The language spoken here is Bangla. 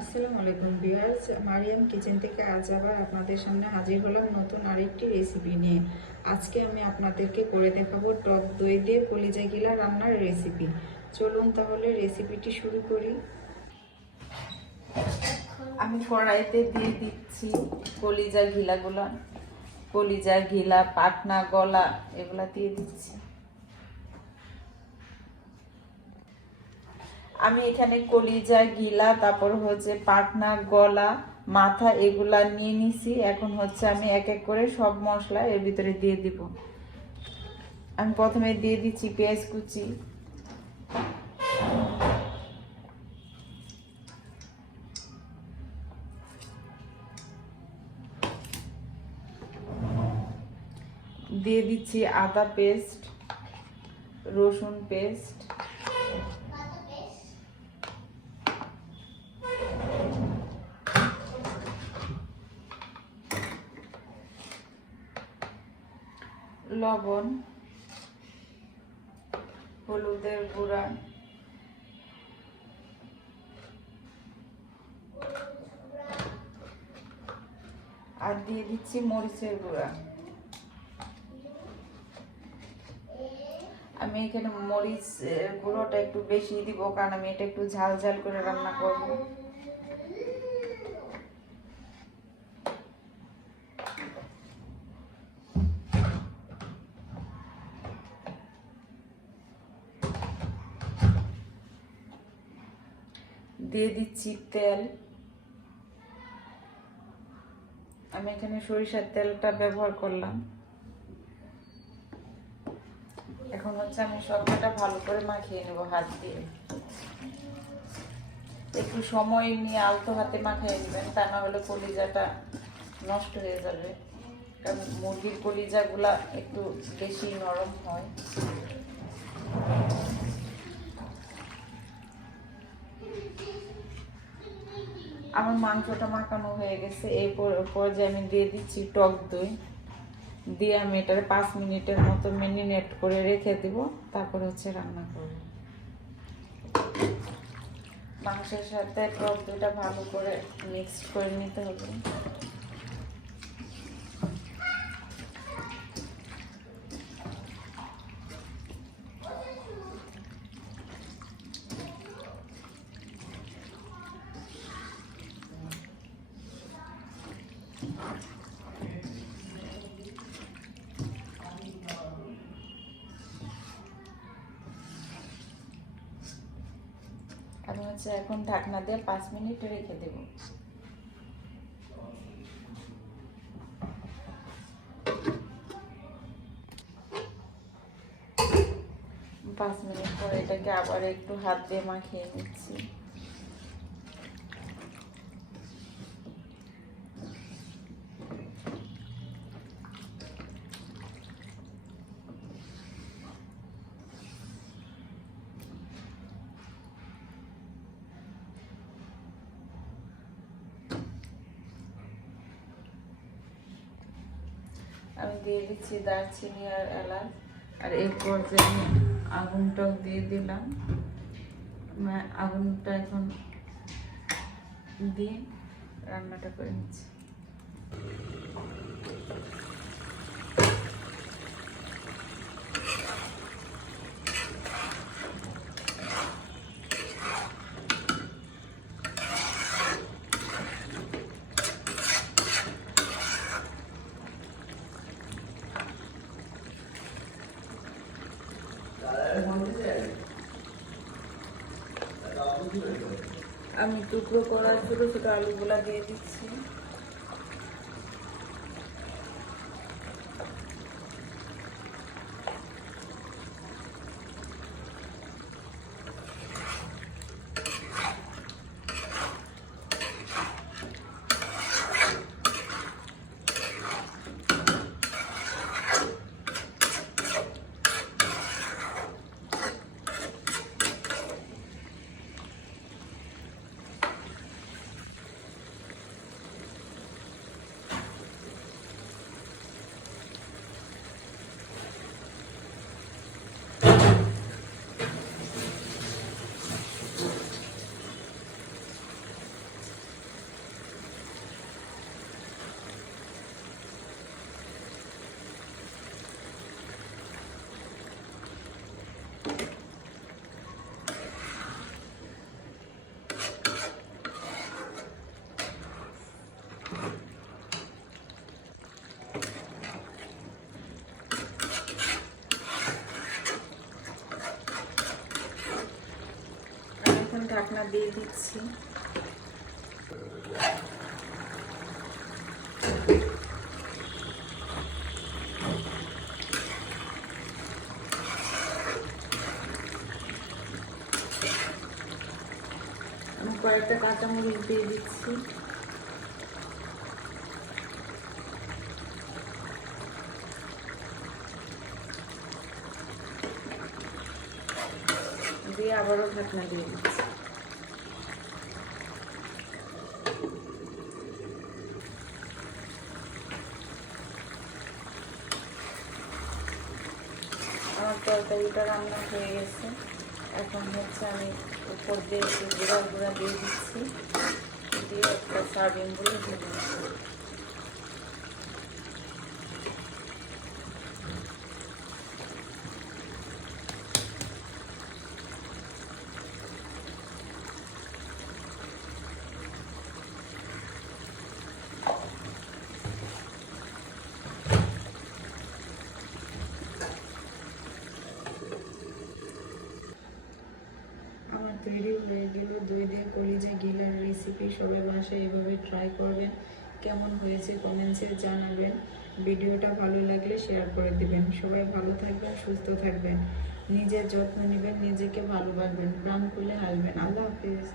আসসালামু আলাইকুম ভিউয়ার্স, মারিয়াম কিচেন থেকে আজ আবার আপনাদের সামনে হাজির হলাম নতুন আরেকটি রেসিপি নিয়ে। আজকে আমি আপনাদেরকে করে দেখাবো টক দই দিয়ে কলিজা গিলা রান্নার রেসিপি। চলুন তাহলে রেসিপিটি শুরু করি। আমি কড়াইতে দিয়ে দিচ্ছি কলিজা ঘিলাগুলো, কলিজা ঘিলা, পাটনা, গলা এগুলা দিয়ে দিচ্ছি। আমি এখানে কলিজা গিলা, তারপর হচ্ছে পাটনা, গলা, মাথা এগুলা নিয়ে নিছি। এখন হচ্ছে আমি এক এক করে সব মশলা এর ভিতরে দিয়ে দিব। আমি প্রথমে দিয়ে দিচ্ছি পেঁয়াজ কুচি, দিয়ে দিচ্ছি আদা পেস্ট, রসুন পেস্ট, লবণ, হলুদের গুঁড়া, আর দিয়ে দিচ্ছি মরিচের গুঁড়া। আমি এখানে মরিচ গুঁড়োটা একটু বেশি দিব, কারণ আমি এটা একটু ঝাল ঝাল করে রান্না করব। দিয়ে দিচ্ছি তেল। আমি এখানে সরিষার তেলটা ব্যবহার করলাম। এখন হচ্ছে আমি সবটা ভালো করে মাখিয়ে নেব হাত দিয়ে। একটু সময় নিয়ে আলতো হাতে মাখিয়ে নেবেন, তা না হলে কলিজাটা নষ্ট হয়ে যাবে। কারণ মুরগির কলিজাগুলা একটু বেশি নরম হয়। আমার মাংসটা মাখানো হয়ে গেছে। এই পর্যায়ে আমি দিয়ে দিচ্ছি টক দই, দিয়ে আমি এটার 5 মিনিটের মতো ম্যারিনেট করে রেখে দিব। তারপর হচ্ছে রান্না করব। মাংসের সাথে টক দইটা ভালো করে মিক্স করে নিতে হবে। আমি হচ্ছে এখন ঢাকনা দিয়ে 5 মিনিট রেখে দেব। 5 মিনিট পর এটাকে আবার একটু হাত দিয়ে মাখিয়ে নিচ্ছি। আমি দিয়ে দিচ্ছি দারচিনি আর এলাচ। আর এই পর্যায়ে আমি আগুনটাও দিয়ে দিলাম। আগুনটা এখন দিয়ে রান্নাটা করে নিচ্ছি। আমি টুকরো করা ছোট ছোট আলুগুলা দিয়ে দিচ্ছি। দিয়ে দিচ্ছি। আমি কয়েকটা কাঁচামরিচ দিয়ে দিচ্ছি। দিয়ে আবারও ঢাকনা দিয়ে দিচ্ছি। আমার তরকারিটা রান্না হয়ে গেছে। এখন হচ্ছে আমি উপর দিয়ে একটু গুঁড়া দিয়ে দিচ্ছি, দিয়ে একটা সার্ভিং বলে দিয়ে দিচ্ছি। আমার তৈরি হয়ে গেল দই দিয়ে কলিজা গিলার রেসিপি। সবাই বাসায় এভাবে ট্রাই করবেন। কেমন হয়েছে কমেন্টসে জানাবেন। ভিডিওটা ভালো লাগলে শেয়ার করে দিবেন। সবাই ভালো থাকবেন, সুস্থ থাকবেন, নিজের যত্ন নেবেন, নিজেকে ভালোবাসবেন, প্রাণ খুলে হাসবেন। আল্লাহ হাফিজ।